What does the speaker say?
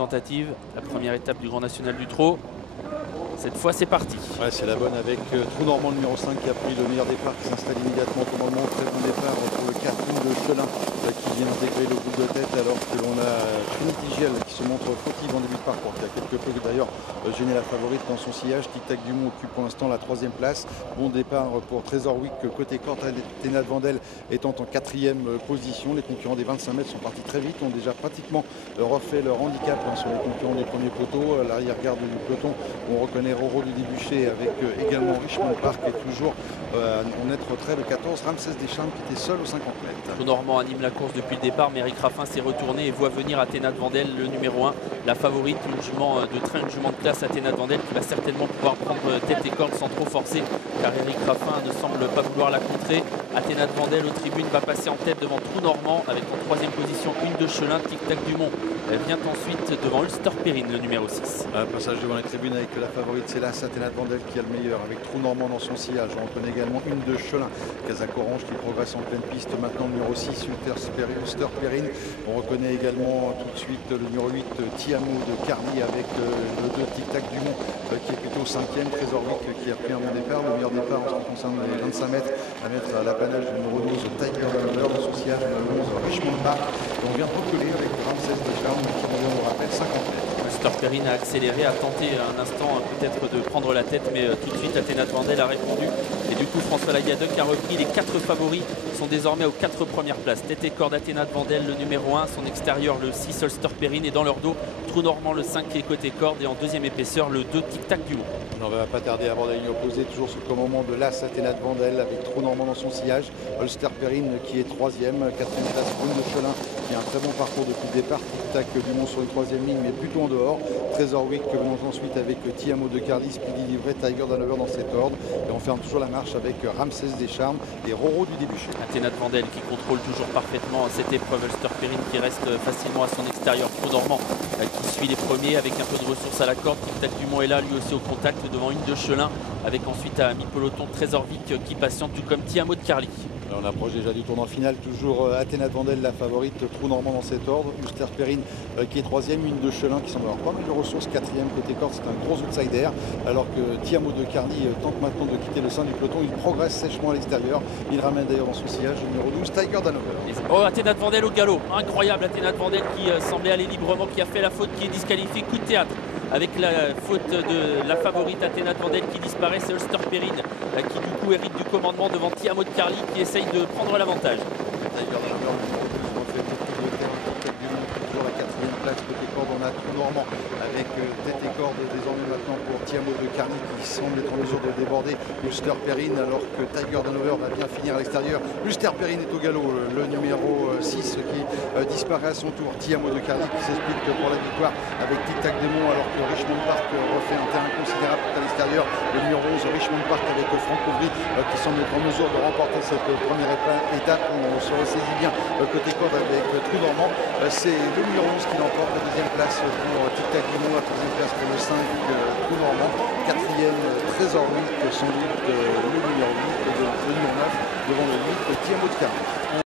tentative, la première étape du Grand National du Trot. Cette fois, c'est parti. Ouais, c'est la bonne avec Trou Normand numéro 5 qui a pris le meilleur départ, qui s'installe immédiatement au moment. Très bon départ pour le carton de Chelin qui vient intégrer le groupe de tête, alors que l'on a Trinity Giel qui se montre fautive en début de parcours, qui a quelque peu d'ailleurs gêné la favorite dans son sillage. Tic Tac Dumont occupe pour l'instant la 3e place. Bon départ pour Trésor Wick côté corde. Athéna de Vandel étant en 4e position. Les concurrents des 25 mètres sont partis très vite, ont déjà pratiquement refait leur handicap sur les concurrents des premiers poteaux. L'arrière-garde du peloton, on reconnaît Roro du Débuché avec également Richmond Park et toujours en être retrait le 14 Ramsès Deschamps qui était seul aux 50 mètres. Tout Normand anime la course depuis le départ, mais Eric Raffin s'est retourné et voit venir Athéna de Vandel, le numéro 1, la favorite, une jument de train, une jument de classe. Athéna de Vandel qui va certainement pouvoir prendre tête et corde sans trop forcer, car Eric Raffin ne semble pas vouloir la contrer. Athéna de Vandel aux tribunes va passer en tête devant Trou Normand avec en 3e position une de Chelin. Tic Tac Dumont vient ensuite devant Ulster Perrine, le numéro 6. Un passage devant les tribunes avec la favorite, c'est là Athéna de Vandel qui a le meilleur avec Trou Normand dans son sillage. On reconnaît également une de Chelin, Casac Orange qui progresse en pleine piste maintenant, numéro 6 Ulster Perrine. On reconnaît également tout de suite le numéro 8 Tiamo de Carly avec le 2 Tic Tac Dumont qui est plutôt 5e. Trésor Wick qui a pris un bon départ, le meilleur départ en ce qui concerne les 25 mètres à mettre à l'apanage du numéro 12 Tiger Hanover dans son sillage, le 11 Richmond Park. Et on vient de recoller avec Ramsès Deschamps qui on le rappelle 50 mètres. Ulster Perrine a accéléré, a tenté un instant peut-être de prendre la tête, mais tout de suite Athéna de Vandel a répondu. Et du coup François Lagadec a repris. Les 4 favoris sont désormais aux 4 premières places. Tête et corde Athéna de Vandel, le numéro 1, son extérieur le 6 Ulster Perrine, et dans leur dos Trou Normand le 5 qui est côté corde, et en 2e épaisseur le 2 Tic Tac Dumont. On ne va pas tarder à aborder la ligne opposée, toujours sous le commandement de l'As Athéna de Vandel avec Trou Normand dans son sillage. Ulster Perrine qui est 3e, 4e place Brune de Chelin qui a un très bon parcours depuis le départ. Tic Tac Dumont sur une 3e ligne mais plutôt en dehors. Trésor Wick que venons ensuite avec Tiamo de Carly, Speedy Livret, Tiger Hanover dans cet ordre. Et on ferme toujours la marche avec Ramsès Deschamps et Roro du Débuché. Athéna de Vandel qui contrôle toujours parfaitement cette épreuve. Ulster Perrine qui reste facilement à son extérieur. Trou Normand qui suit les premiers avec un peu de ressources à la corde. Tic Tac Dumont est là lui aussi au contact devant une de Chelin, avec ensuite à mi-peloton Trésor Wick qui patiente, tout comme Tiamo de Carly. On approche déjà du tournant final, toujours Athéna de Vandel la favorite, Trou Normand dans cet ordre, Ulster Perrine qui est 3e, une de Chelin qui semble avoir pas mal de ressources, 4e côté corde, c'est un gros outsider, alors que Tiamo de Carly tente maintenant de quitter le sein du peloton, il progresse sèchement à l'extérieur, il ramène d'ailleurs dans son sillage le numéro 12 Tiger Hanover. Oh, Athéna de Vandel au galop, incroyable Athéna de Vandel qui semblait aller librement, qui a fait la faute, qui est disqualifié, coup de théâtre avec la faute de la favorite Athéna de Vandel qui disparaît. C'est Ulster Perrine qui du coup hérite du commandement devant Tiamo de Carly qui essaye de prendre l'avantage. Toujours la 4e place côté corde, on a Trou Normand avec tête et corde désormais maintenant pour Tiamo de Carly qui semble être en mesure de déborder Ulster Perrine, alors que Tiger Hanover va bien finir à l'extérieur. Ulster Perrine est au galop, le numéro 6 qui disparaît à son tour. Tiamo de Carly qui s'explique pour la victoire avec Tic Tac Dumont, alors que Richmond Park refait un terrain considérable à l'extérieur. Le numéro 11 Richmond Park avec Franck Auvry qui semble être en mesure de remporter cette première étape. On se ressaisit bien côté corde avec Trou Normand. C'est le numéro 11 qui l'emporte, la 2e place pour Tic Tac Dumont, la 3e place pour le 5 Trou Normand, 4e Trésor Wick, sans doute le numéro 8 et le numéro 9 devant le 8 Tiamo de Carly.